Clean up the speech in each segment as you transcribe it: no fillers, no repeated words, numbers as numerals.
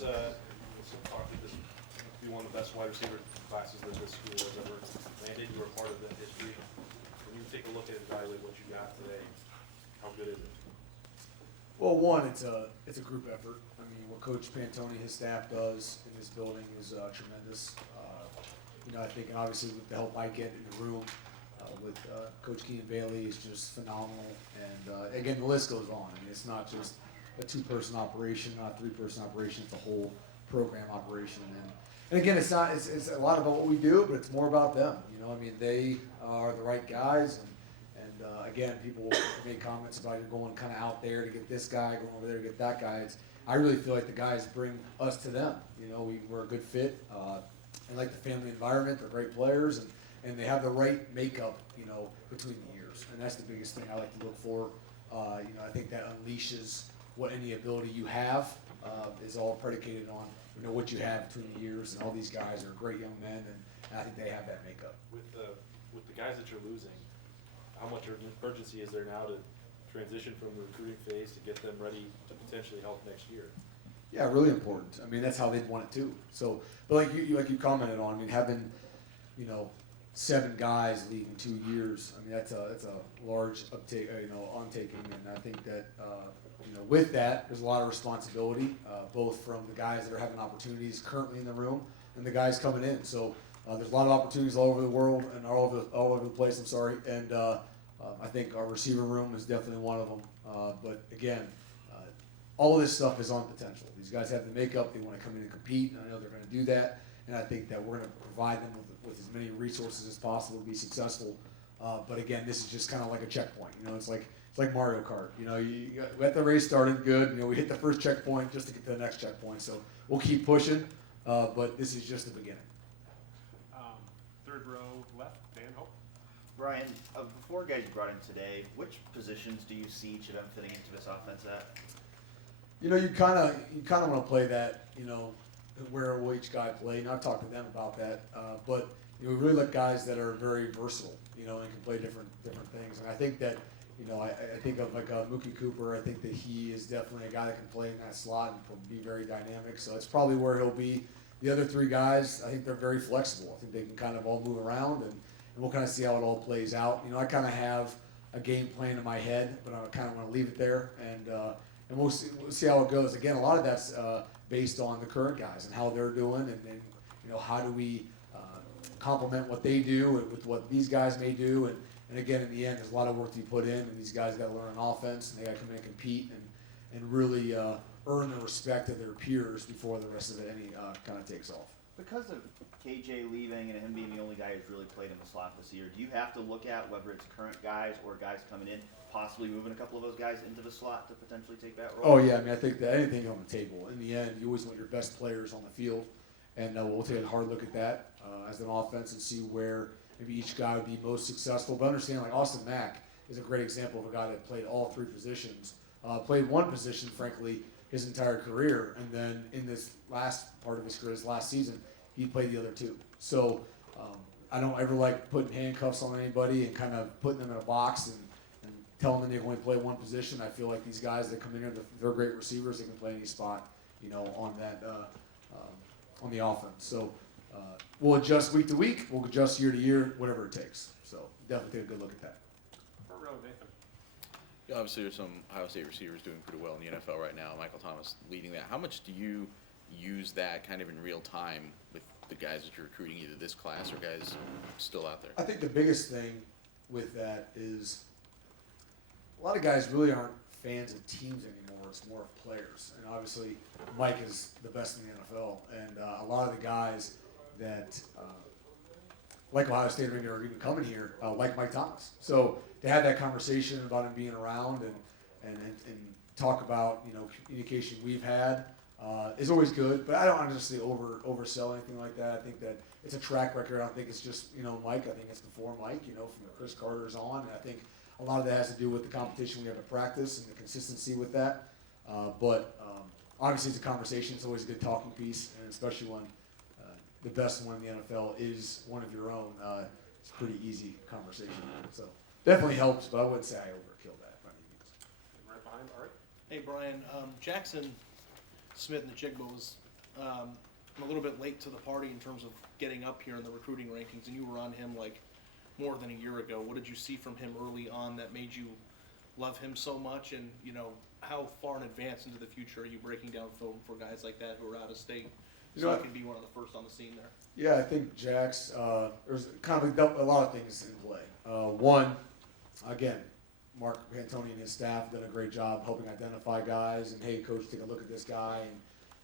there's some talk that this must be one of the best wide receiver classes that this school has ever landed. You were part of that history. When you take a look at and evaluate what you got today, how good is it? Well, one, it's a group effort. I mean, what Coach Pantoni, his staff does in this building is tremendous. I think obviously with the help I get in the room with Coach Keenan Bailey is just phenomenal. And again, the list goes on. I mean, it's not just a two-person operation, not a three-person operation. It's a whole program operation. And again, it's a lot about what we do, but it's more about them. I mean, they are the right guys. And again, people make comments about you going kind of out there to get this guy, going over there to get that guy. I really feel like the guys bring us to them. We're a good fit. I like the family environment. They're great players, and they have the right makeup, between the years. And that's the biggest thing I like to look for. I think that unleashes what any ability you have is all predicated on, what you have between the years. And all these guys are great young men, and I think they have that makeup. With the guys that you're losing, how much urgency is there now to transition from the recruiting phase to get them ready to potentially help next year? Yeah, really important. I mean, that's how they'd want it too. So, but like you commented on, I mean, having, 7 guys leave in 2 years, I mean, that's a large uptake, ontaking. And I think that, with that, there's a lot of responsibility, both from the guys that are having opportunities currently in the room and the guys coming in. So, there's a lot of opportunities all over the world and all over the place. I'm sorry, and I think our receiver room is definitely one of them. But again, all of this stuff is on potential. These guys have the makeup. They want to come in and compete, and I know they're going to do that. And I think that we're going to provide them with as many resources as possible to be successful. But again, this is just kind of like a checkpoint. It's like Mario Kart. You got the race started good. We hit the first checkpoint just to get to the next checkpoint. So we'll keep pushing. But this is just the beginning. Third row left, Dan Hope. Brian, of the 4 guys you brought in today, which positions do you see each of them fitting into this offense at? You kind of want to play that, where will each guy play. And I've talked to them about that. But we really look guys that are very versatile, and can play different things. And I think that, I think of like Mookie Cooper. I think that he is definitely a guy that can play in that slot and be very dynamic. So that's probably where he'll be. The other 3 guys, I think they're very flexible. I think they can kind of all move around, and we'll kind of see how it all plays out. I kind of have a game plan in my head, but I kind of want to leave it there, and we'll see how it goes. Again, a lot of that's based on the current guys and how they're doing, and how do we complement what they do with what these guys may do. And again, in the end, there's a lot of work to be put in, and these guys got to learn an offense, and they got to come in and compete and really earn the respect of their peers before the rest of it kind of takes off. Because of KJ leaving and him being the only guy who's really played in the slot this year, do you have to look at whether it's current guys or guys coming in, possibly moving a couple of those guys into the slot to potentially take that role? Oh, yeah. I mean, I think that anything on the table. In the end, you always want your best players on the field, and we'll take a hard look at that as an offense and see where maybe each guy would be most successful. But understand, like Austin Mack is a great example of a guy that played all 3 positions, played one position, frankly, his entire career, and then in this last part of his career, his last season, he played the other 2. So I don't ever like putting handcuffs on anybody and kind of putting them in a box and telling them they can only play one position. I feel like these guys that come in here, they're great receivers. They can play any spot, on that on the offense. So we'll adjust week to week. We'll adjust year to year, whatever it takes. So definitely take a good look at that. Front row, Nathan. Yeah, obviously, there's some Ohio State receivers doing pretty well in the NFL right now. Michael Thomas leading that. How much do you use that kind of in real time with the guys that you're recruiting, either this class or guys still out there? I think the biggest thing with that is a lot of guys really aren't fans of teams anymore. It's more of players. And obviously, Mike is the best in the NFL. And a lot of the guys that like Ohio State are even coming here, like Mike Thomas. So to have that conversation about him being around and talk about communication we've had is always good. But I don't honestly oversell anything like that. I think that it's a track record. I don't think it's just Mike. I think it's before Mike. From Chris Carter's on. And I think a lot of that has to do with the competition we have at practice and the consistency with that. But obviously, it's a conversation. It's always a good talking piece, and especially when the best one in the NFL is one of your own. It's a pretty easy conversation. So definitely helps, but I wouldn't say I overkill that by any means. Right behind, all right. Hey, Brian, Jackson Smith in the Chigba was I'm a little bit late to the party in terms of getting up here in the recruiting rankings, and you were on him like more than a year ago. What did you see from him early on that made you love him so much? And, you know, how far in advance into the future are you breaking down film for guys like that who are out of state so he can be one of the first on the scene there? Yeah, I think Jack's, there's kind of a lot of things in play. One, again, Mark Pantoni and his staff have done a great job helping identify guys and, hey, coach, take a look at this guy.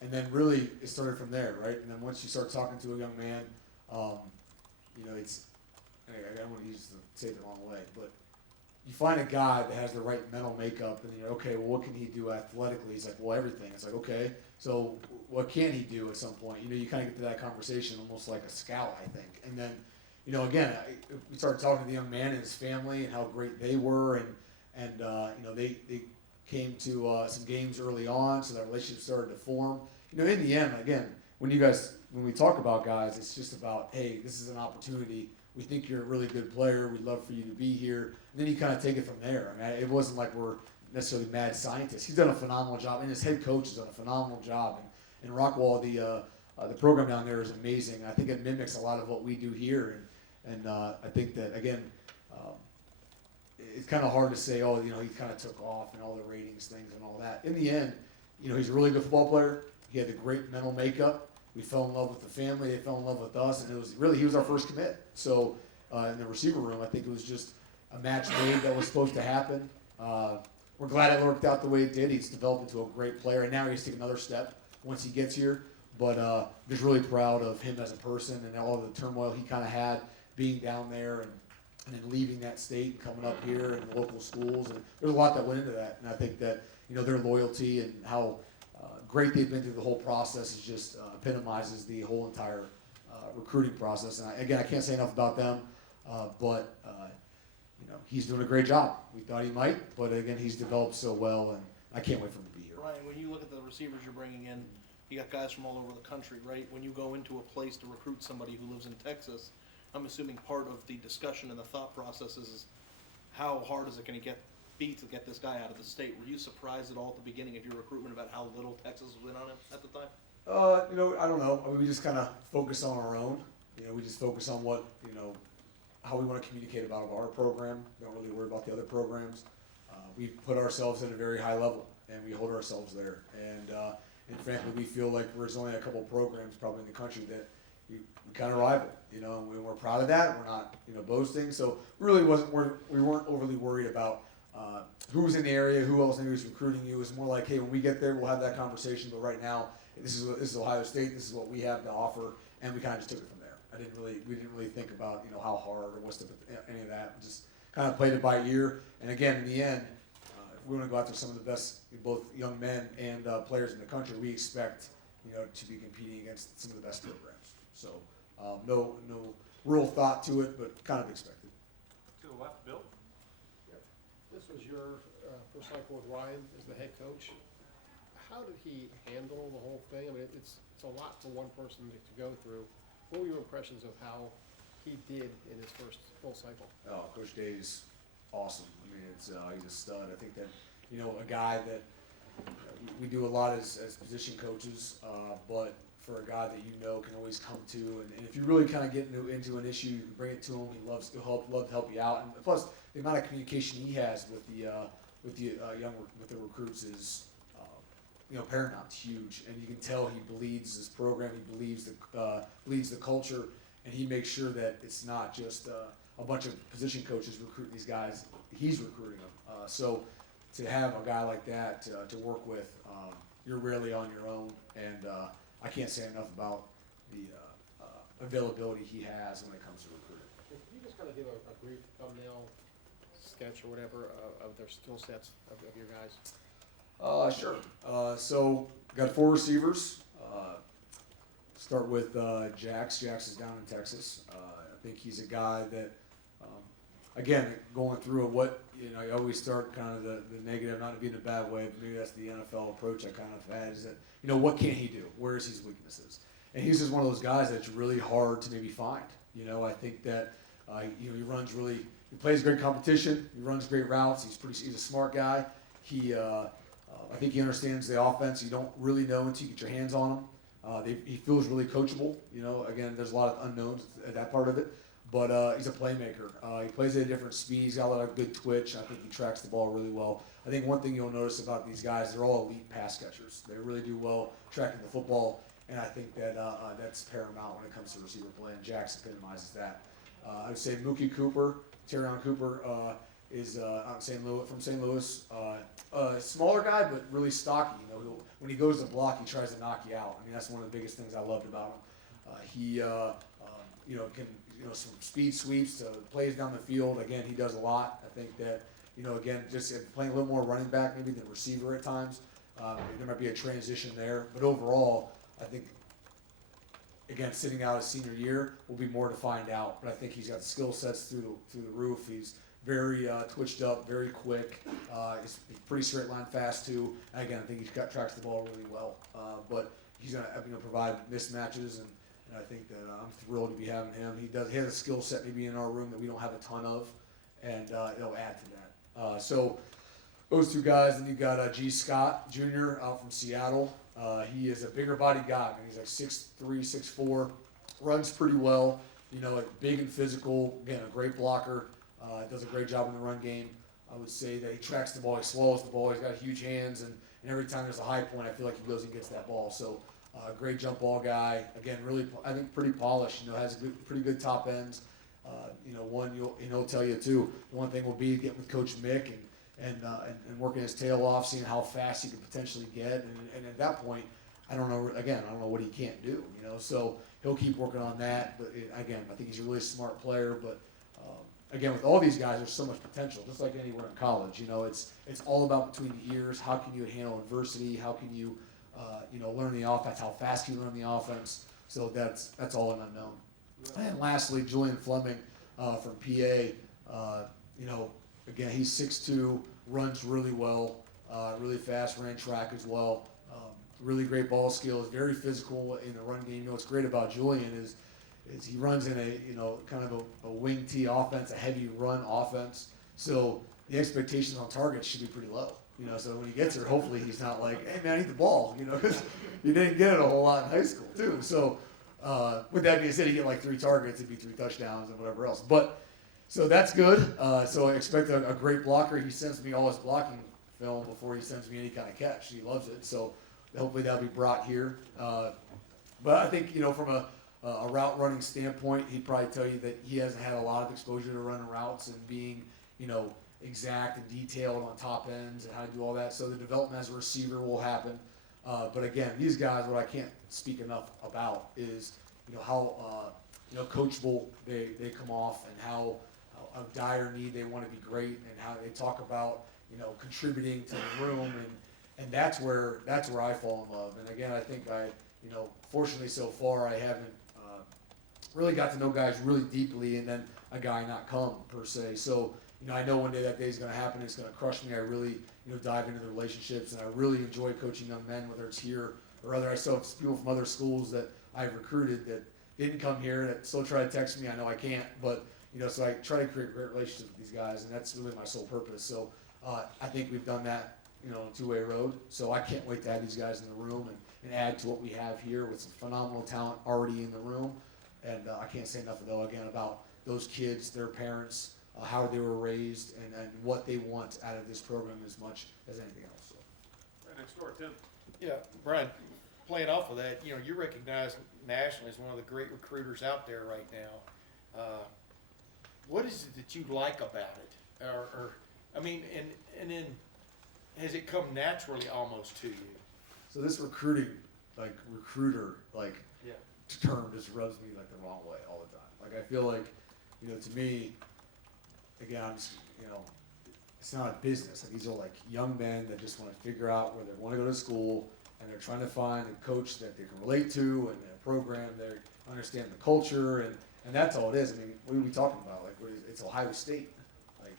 And then really it started from there, right? And then once you start talking to a young man, you know, it's, I don't want to say it the wrong way, but you find a guy that has the right mental makeup and you're, okay, well, what can he do athletically? He's like, well, everything. It's like, okay, so what can he do at some point? You know, you kind of get to that conversation almost like a scout, I think. And then, you know, again, we started talking to the young man and his family and how great they were. And you know, they came to some games early on, so that relationship started to form. You know, in the end, again, when we talk about guys, it's just about, hey, this is an opportunity. We think you're a really good player. We'd love for you to be here. And then you kind of take it from there. I mean, it wasn't like we're necessarily mad scientists. He's done a phenomenal job, and his head coach has done a phenomenal job. And Rockwall, the program down there is amazing. I think it mimics a lot of what we do here. And I think that, again, it's kind of hard to say, oh, you know, he kind of took off and all the ratings things and all that. In the end, you know, he's a really good football player. He had a great mental makeup. We fell in love with the family. They fell in love with us, and it was really, he was our first commit. So in the receiver room, I think it was just a match made that was supposed to happen. We're glad it worked out the way it did. He's developed into a great player, and now he's taking another step once he gets here. But just really proud of him as a person and all of the turmoil he kind of had being down there and then leaving that state and coming up here and the local schools. And there's a lot that went into that. And I think that, you know, their loyalty and how great they've been through the whole process is just epitomizes the whole entire recruiting process. And I can't say enough about them, but you know, he's doing a great job. We thought he might, but again, he's developed so well, and I can't wait for him to be here. Ryan, when you look at the receivers you're bringing in, you got guys from all over the country, right? When you go into a place to recruit somebody who lives in Texas, I'm assuming part of the discussion and the thought process is how hard is it going to be to get this guy out of the state? Were you surprised at all at the beginning of your recruitment about how little Texas was in on him at the time? You know, I don't know. I mean, we just kind of focus on our own. You know, we just focus on what, you know, how we want to communicate about our program. Don't really worry about the other programs. We put ourselves at a very high level, and we hold ourselves there. And frankly, we feel like there's only a couple of programs probably in the country that we kind of rival. You know, and we're proud of that. We're not, you know, boasting. So we weren't overly worried about who was in the area, who else knew was recruiting you. It was more like, hey, when we get there, we'll have that conversation. But right now, this is Ohio State. This is what we have to offer, and we kind of just took it from there. We didn't really think about, you know, how hard or any of that. We just kind of played it by ear. And again, in the end, if we want to go after some of the best, both young men and players in the country, we expect, you know, to be competing against some of the best programs. So no real thought to it, but kind of expected. To the left, Bill. This was your first cycle with Ryan as the head coach. How did he handle the whole thing? I mean, it's a lot for one person to go through. What were your impressions of how he did in his first full cycle? Oh, Coach Day's awesome. I mean, he's a stud. I think that, you know, a guy that we do a lot as position coaches, but for a guy that you know can always come to, and if you really kind of get into an issue, you can bring it to him. He loves to help you out, and plus the amount of communication he has with the recruits is, you know, paramount. It's huge, and you can tell he bleeds this program. He believes the culture, and he makes sure that it's not just a bunch of position coaches recruiting these guys. He's recruiting them. So to have a guy like that to work with, you're rarely on your own, and I can't say enough about the availability he has when it comes to recruiting. Can you just kind of give a brief thumbnail sketch or whatever of their skill sets of your guys? Sure. So got 4 receivers. Start with Jax. Jax is down in Texas. I think he's a guy that, again, going through what, you know, I always start kind of the negative, not to be in a bad way, but maybe that's the NFL approach I kind of had, is that, you know, what can he do? Where is his weaknesses? And he's just one of those guys that's really hard to maybe find. You know, I think that, you know, he plays great competition. He runs great routes. He's a smart guy. I think he understands the offense. You don't really know until you get your hands on him. He feels really coachable. You know, again, there's a lot of unknowns at that part of it, but he's a playmaker. He plays at a different speed. He's got a lot of good twitch. I think he tracks the ball really well. I think one thing you'll notice about these guys, they're all elite pass catchers. They really do well tracking the football, and I think that that's paramount when it comes to receiver play, and Jax epitomizes that. I would say Mookie Cooper, Terrion Cooper, is out from St. Louis. Smaller guy, but really stocky. You know, when he goes to block, he tries to knock you out. I mean, that's one of the biggest things I loved about him. He, can some speed sweeps to plays down the field. Again, he does a lot. I think that again, just playing a little more running back maybe than receiver at times. There might be a transition there, but overall, I think. Again, sitting out his senior year will be more to find out, but I think he's got skill sets through the roof. He's very twitched up, very quick. He's pretty straight line fast too. And again, I think he tracks the ball really well. But he's going to provide mismatches, and I think that I'm thrilled to be having him. He has a skill set maybe in our room that we don't have a ton of, and it'll add to that. So those two guys, and you got G. Scott Jr. out from Seattle. He is a bigger body guy. I mean, he's like 6'3", 6'4", runs pretty well. Big and physical. Again, a great blocker. Does a great job in the run game. I would say that he tracks the ball. He swallows the ball. He's got huge hands, and every time there's a high point, I feel like he goes and gets that ball. So, great jump ball guy. Again, really, I think pretty polished. Has pretty good top ends. One he'll tell you too. One thing will be getting with Coach Mick and working his tail off, seeing how fast he could potentially get, and at that point, I don't know what he can't do, so he'll keep working on that, but again, I think he's a really smart player, but again, with all these guys, there's so much potential, just like anywhere in college, it's all about between the ears, how can you handle adversity, how can you, learn the offense, how fast you learn the offense, so that's all an unknown. And lastly, Julian Fleming from PA, again, he's 6'2", runs really well, really fast, ran track as well. Really great ball skills, very physical in the run game. What's great about Julian is he runs in a kind of a wing T offense, a heavy run offense. So the expectations on targets should be pretty low. So when he gets there, hopefully he's not like, hey man, I need the ball, because you didn't get it a whole lot in high school too. So with that being said, he get like 3 targets, it'd be 3 touchdowns and whatever else. So that's good. So I expect a great blocker. He sends me all his blocking film before he sends me any kind of catch. He loves it. So hopefully that'll be brought here. But I think, from a route running standpoint, he'd probably tell you that he hasn't had a lot of exposure to running routes and being, exact and detailed on top ends and how to do all that. So the development as a receiver will happen. But again, these guys, what I can't speak enough about is, how, coachable they come off and how of dire need they want to be great and how they talk about contributing to the room and that's where I fall in love. And again, I think fortunately so far I haven't really got to know guys really deeply and then a guy not come per se. So I know one day that day is going to happen. It's going to crush me. I really dive into the relationships and I really enjoy coaching young men, whether it's here or other. I still have people from other schools that I've recruited that didn't come here that still try to text me. I know I can't, but so I try to create great relationships with these guys, and that's really my sole purpose. So I think we've done that, a two-way road. So I can't wait to have these guys in the room and add to what we have here with some phenomenal talent already in the room. And I can't say enough, though, again, about those kids, their parents, how they were raised, and what they want out of this program as much as anything else. So. Right next door, Tim. Yeah, Brian, playing off of that, you're recognized nationally as one of the great recruiters out there right now. What is it that you like about it? And then has it come naturally almost to you? So this recruiter, term just rubs me like the wrong way all the time. Like I feel like, to me, again, I'm just, it's not a business. Like, these are like young men that just want to figure out where they want to go to school, and they're trying to find a coach that they can relate to and a program they understand the culture, and that's all it is. I mean, what are we talking about? Like, it's Ohio State. Like,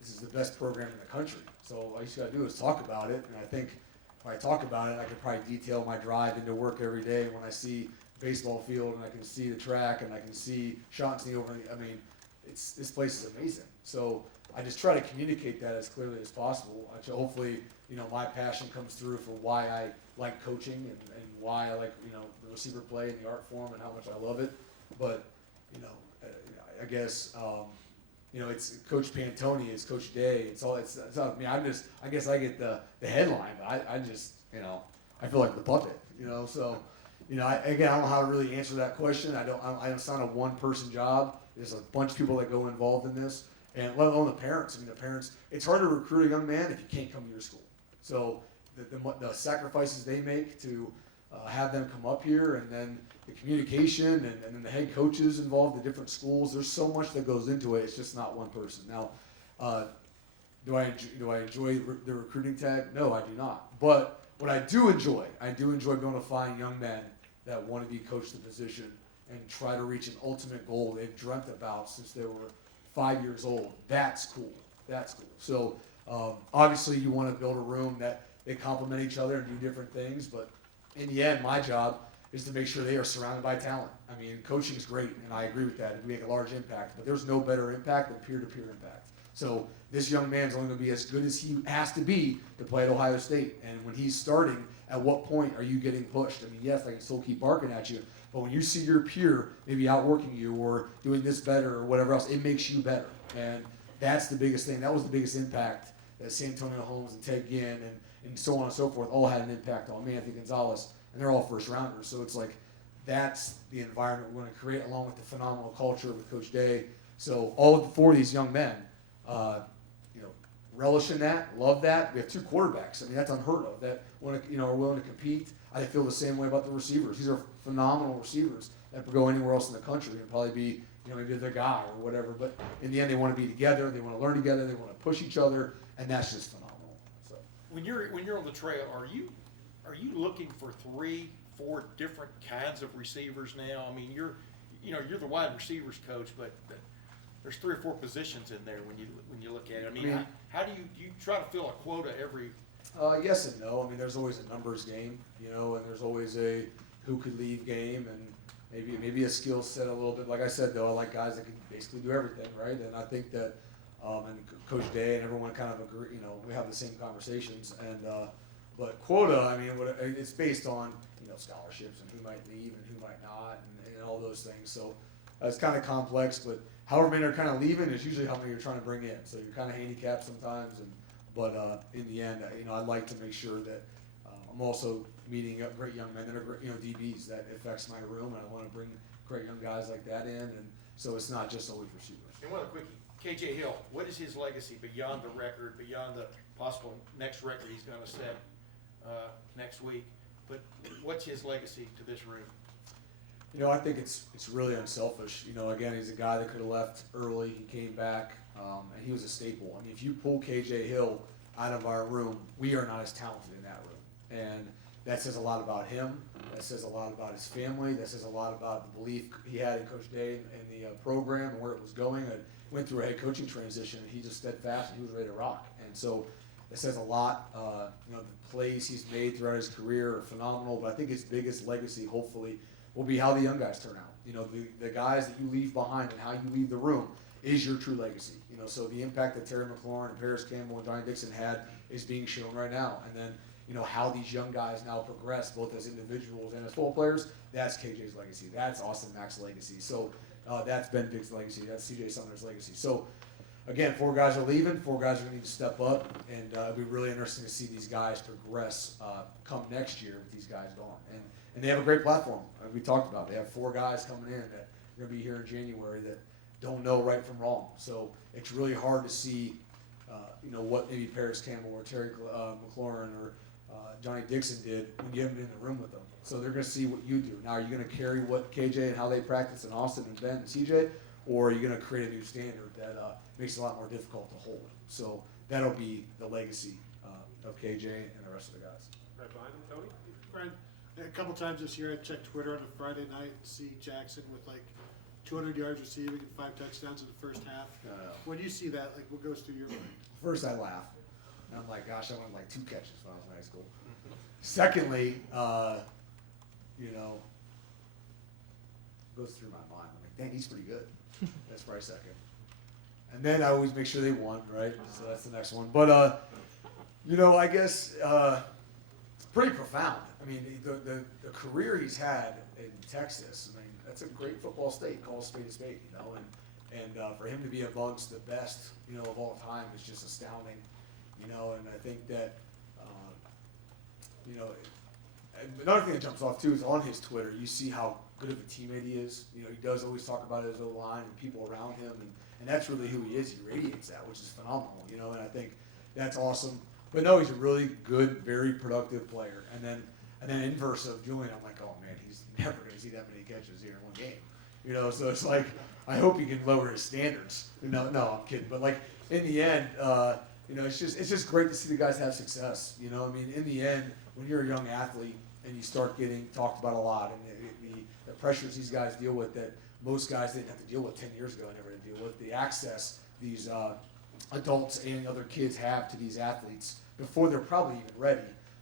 this is the best program in the country. So all you got to do is talk about it, and I think if I talk about it, I could probably detail my drive into work every day when I see baseball field and I can see the track and I can see Chauncey over. This place is amazing. So I just try to communicate that as clearly as possible. Hopefully, my passion comes through for why I like coaching and why I like, the receiver play and the art form and how much I love it. But, I guess, it's Coach Pantone, it's Coach Day, it's not me. I guess I get the headline, but I just, I feel like the puppet, so, I don't know how to really answer that question. It's not a one-person job. There's a bunch of people that go involved in this, and let alone the parents. The parents, it's hard to recruit a young man if you can't come to your school. So the sacrifices they make to have them come up here, and then the communication, and then the head coaches involved, the different schools. There's so much that goes into it. It's just not one person. Now, do I enjoy the recruiting tag? No, I do not. But what I do enjoy being able to find young men that want to be coached the position and try to reach an ultimate goal they've dreamt about since they were 5 years old. That's cool. So obviously you want to build a room that they complement each other and do different things, but in the end, my job is to make sure they are surrounded by talent. Coaching is great, and I agree with that. We make a large impact, but there's no better impact than peer-to-peer impact. So this young man's only going to be as good as he has to be to play at Ohio State. And when he's starting, at what point are you getting pushed? Yes, I can still keep barking at you, but when you see your peer maybe outworking you or doing this better or whatever else, it makes you better. And that's the biggest thing. That was the biggest impact that Santonio Holmes and Ted Ginn and so on and so forth all had an impact on me, Anthony Gonzalez, and they're all first rounders. So it's like that's the environment we're going to create along with the phenomenal culture with Coach Day. So all four of these young men, relish in that, love that. We have two quarterbacks. That's unheard of. That are willing to compete. I feel the same way about the receivers. These are phenomenal receivers that could go anywhere else in the country and probably be, maybe their guy or whatever. But in the end, they want to be together. They want to learn together. They want to push each other, and that's just phenomenal. So When you're on the trail, are you looking for 3-4 different kinds of receivers now? You're the wide receivers coach, but there's 3 or 4 positions in there when you look at it. How do you try to fill a quota every? Yes and no. There's always a numbers game, and there's always a who could leave game, and maybe a skill set a little bit. Like I said, though, I like guys that can basically do everything, right? And I think that, and Coach Day and everyone kind of agree. We have the same conversations. And but quota, it's based on scholarships and who might leave and who might not, and all those things. So it's kind of complex, but however many are kind of leaving is usually how many you're trying to bring in. So you're kind of handicapped sometimes, but in the end, I like to make sure that I'm also meeting up great young men that are great, DBs that affects my room, and I want to bring great young guys like that in, and so it's not just always receivers. And one quickie, KJ Hill, what is his legacy beyond the record, beyond the possible next record he's going to set next week? But what's his legacy to this room? I think it's really unselfish. Again, he's a guy that could have left early. He came back, and he was a staple. If you pull KJ Hill out of our room, we are not as talented in that room. And that says a lot about him. That says a lot about his family. That says a lot about the belief he had in Coach Day and the program and where it was going. I went through a head coaching transition, and he just steadfast, and he was ready to rock. And so it says a lot. The plays he's made throughout his career are phenomenal, but I think his biggest legacy, hopefully, will be how the young guys turn out. The guys that you leave behind and how you leave the room is your true legacy. So the impact that Terry McLaurin and Paris Campbell and Johnny Dixon had is being shown right now. And then, how these young guys now progress, both as individuals and as football players, that's KJ's legacy. That's Austin Mack's legacy. So that's Ben Big's legacy. That's CJ Sumner's legacy. So again, 4 guys are leaving. 4 guys are going to need to step up, and it'll be really interesting to see these guys progress come next year with these guys gone. And they have a great platform. We talked about it. They have 4 guys coming in that are going to be here in January that don't know right from wrong. So it's really hard to see, what maybe Paris Campbell or Terry McLaurin or Johnny Dixon did when you haven't been in the room with them. So they're going to see what you do. Now, are you going to carry what KJ and how they practice in Austin and Ben and CJ, or are you going to create a new standard that makes it a lot more difficult to hold? So that'll be the legacy of KJ and the rest of the guys. Right behind him, Tony? Brian, a couple times this year I checked Twitter on a Friday night and see Jackson with 200 yards receiving and 5 touchdowns in the first half. When you see that, what goes through your mind? First, I laugh. And I'm like, gosh, I wanted 2 catches when I was in high school. Secondly, goes through my mind. I'm like, dang, he's pretty good. That's probably second. And then I always make sure they won, right? So that's the next one. But you know, I guess it's pretty profound. I mean, the career he's had in Texas. I mean, that's a great football state. Call a spade a spade, you know. And for him to be amongst the best, you know, of all time is just astounding, you know. And I think that, you know, and another thing that jumps off too is on his Twitter. You see how good of a teammate he is. You know, he does always talk about his O-line and people around him, and that's really who he is. He radiates that, which is phenomenal, you know. And I think that's awesome. But no, he's a really good, very productive player. And then inverse of Julian, I'm like, oh man, he's never going to see that many catches here in one game. You know, so it's like, I hope he can lower his standards. No, I'm kidding. But like in the end, you know, it's just great to see the guys have success. You know, I mean, in the end, when you're a young athlete and you start getting talked about a lot, and the pressures these guys deal with that most guys didn't have to deal with 10 years ago and never had to deal with, the access these adults and other kids have to these athletes before they're probably even ready.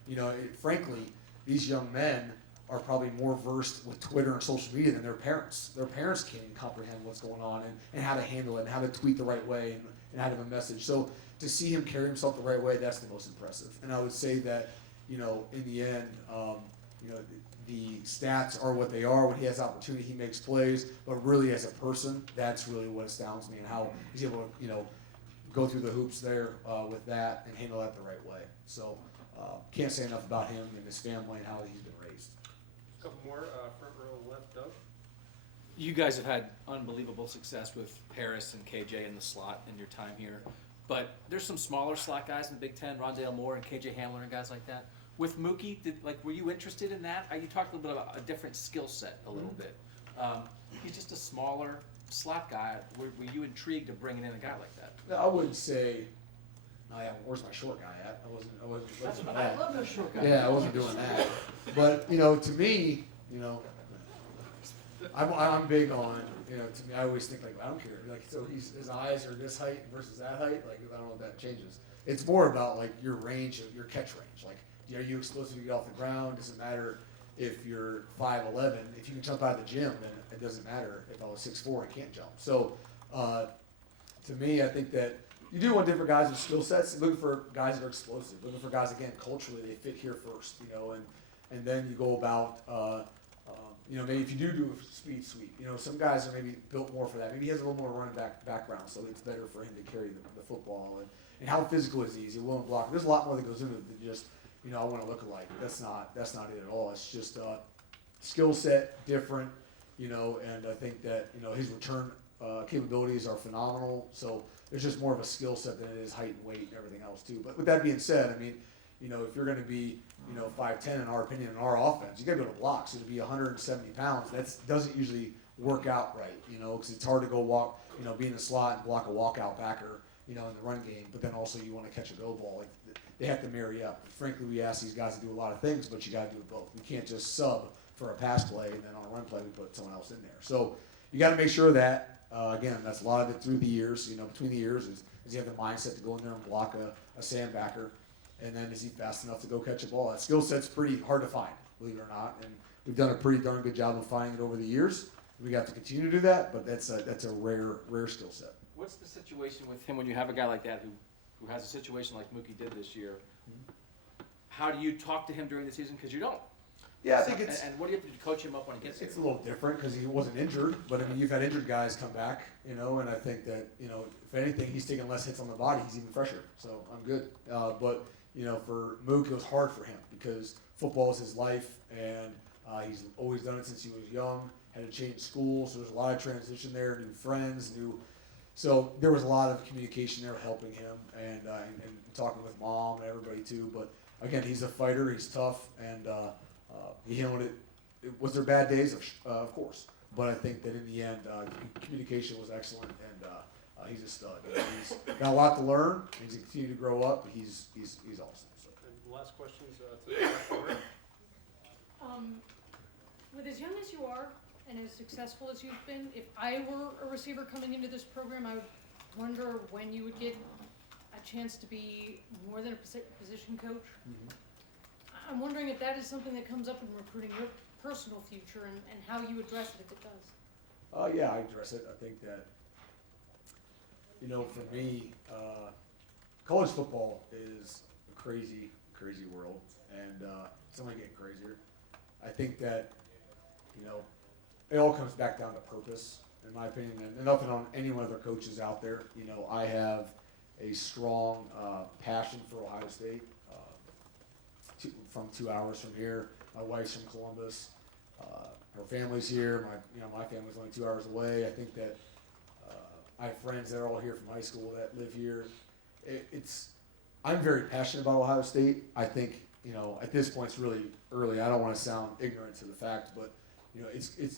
You know, frankly, these young men are probably more versed with Twitter and social media than their parents. Their parents can't even comprehend what's going on and how to handle it and how to tweet the right way and how to have a message. So to see him carry himself the right way, that's the most impressive. And I would say that, you know, in the end, you know, the stats are what they are. When he has opportunity, he makes plays. But really, as a person, that's really what astounds me and how he's able to, you know, go through the hoops there with that and handle that the right way. So can't say enough about him and his family and how he's been raised. Couple more, front row left, Doug. You guys have had unbelievable success with Harris and KJ in the slot in your time here, but there's some smaller slot guys in the Big Ten, Rondale Moore and KJ Hamler and guys like that. With Mookie, were you interested in that? You talked a little bit about a different skill set a little bit. He's just a smaller slot guy. Were you intrigued to bringing in a guy like that? No, I wouldn't say. Oh yeah, where's my short guy at? I wasn't doing that. I love those short guys. Yeah, I wasn't doing that. But you know, to me, you know, I'm big on, you know, to me, I always think like, I don't care. Like, so his eyes are this height versus that height. Like, I don't know if that changes. It's more about like your range, of your catch range. Like, are you explosive to get off the ground? Doesn't matter if you're 5'11". If you can jump out of the gym, then it doesn't matter if I was 6'4" and can't jump. So, to me, I think that you do want different guys with skill sets. Looking for guys that are explosive. Looking for guys, again, culturally, they fit here first, you know, and then you go about, you know, maybe if you do a speed sweep, you know, some guys are maybe built more for that. Maybe he has a little more running background, so it's better for him to carry the football. And how physical is he? Is he willing to block? There's a lot more that goes into it than just, you know, I want to look alike. That's not it at all. It's just skill set, different, you know, and I think that, you know, his return capabilities are phenomenal. So there's just more of a skill set than it is height and weight and everything else too. But with that being said, I mean, you know, if you're going to be, you know, 5'10", in our opinion, in our offense, you got to be able to block. So to be 170 pounds, that doesn't usually work out right, you know, because it's hard to go walk, you know, be in the slot and block a walkout backer, you know, in the run game. But then also you want to catch a go ball. Like, they have to marry up. Frankly, we ask these guys to do a lot of things, but you got to do both. We can't just sub for a pass play and then on a run play we put someone else in there. So you got to make sure that, again, that's a lot of it through the years, you know, between the years is you have the mindset to go in there and block a sandbacker, and then is he fast enough to go catch a ball? That skill set's pretty hard to find, believe it or not, and we've done a pretty darn good job of finding it over the years. We got to continue to do that, but that's a rare skill set. What's the situation with him when you have a guy like that who has a situation like Mookie did this year? How do you talk to him during the season? Because you don't. Yeah, I think it's. And what do you have to do to coach him up when he gets here? It's a little different because he wasn't injured, but I mean, you've had injured guys come back, you know, and I think that, you know, if anything, he's taking less hits on the body. He's even fresher, so I'm good. But, you know, for Mook, it was hard for him because football is his life, and he's always done it since he was young, had to change schools, so there's a lot of transition there, new friends, so there was a lot of communication there helping him and talking with mom and everybody too. But again, he's a fighter, he's tough, and he handled it. Was there bad days? Of course. But I think that in the end, communication was excellent, and he's a stud. He's got a lot to learn. He's going to continue to grow up. He's awesome. So. And last questions to the back door. With as young as you are and as successful as you've been, if I were a receiver coming into this program, I would wonder when you would get a chance to be more than a position coach. Mm-hmm. I'm wondering if that is something that comes up in recruiting your personal future and how you address it if it does. Yeah, I address it. I think that you know, for me, college football is a crazy, crazy world, and it's only getting crazier. I think that, you know, it all comes back down to purpose, in my opinion, and nothing on any one of the coaches out there. You know, I have a strong passion for Ohio State. From 2 hours from here, my wife's from Columbus. Her family's here. My family's only 2 hours away. I think that I have friends that are all here from high school that live here. I'm very passionate about Ohio State. I think, you know, at this point it's really early. I don't want to sound ignorant to the fact, but you know,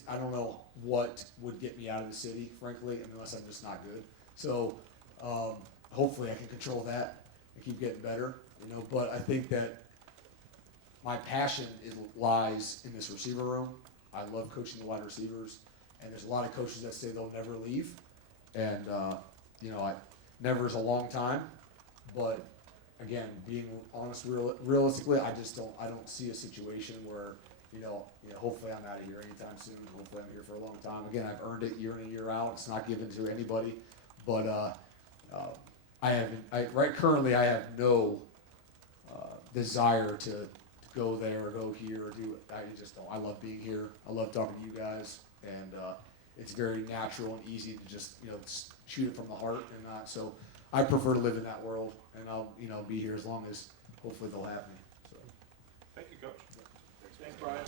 I don't know what would get me out of the city, frankly, unless I'm just not good. So hopefully I can control that and keep getting better, you know. But I think that my passion lies in this receiver room. I love coaching the wide receivers, and there's a lot of coaches that say they'll never leave, and you know, never is a long time, but again, being honest, realistically, I don't see a situation where, you know, hopefully I'm out of here anytime soon. Hopefully I'm here for a long time. Again, I've earned it year in and year out. It's not given to anybody, but currently I have no desire to go there or go here or do. I just don't. I love being here. I love talking to you guys, and it's very natural and easy to just, you know, shoot it from the heart and not. So I prefer to live in that world, and I'll, you know, be here as long as hopefully they'll have me. So. Thank you, Coach. Thanks, Brian.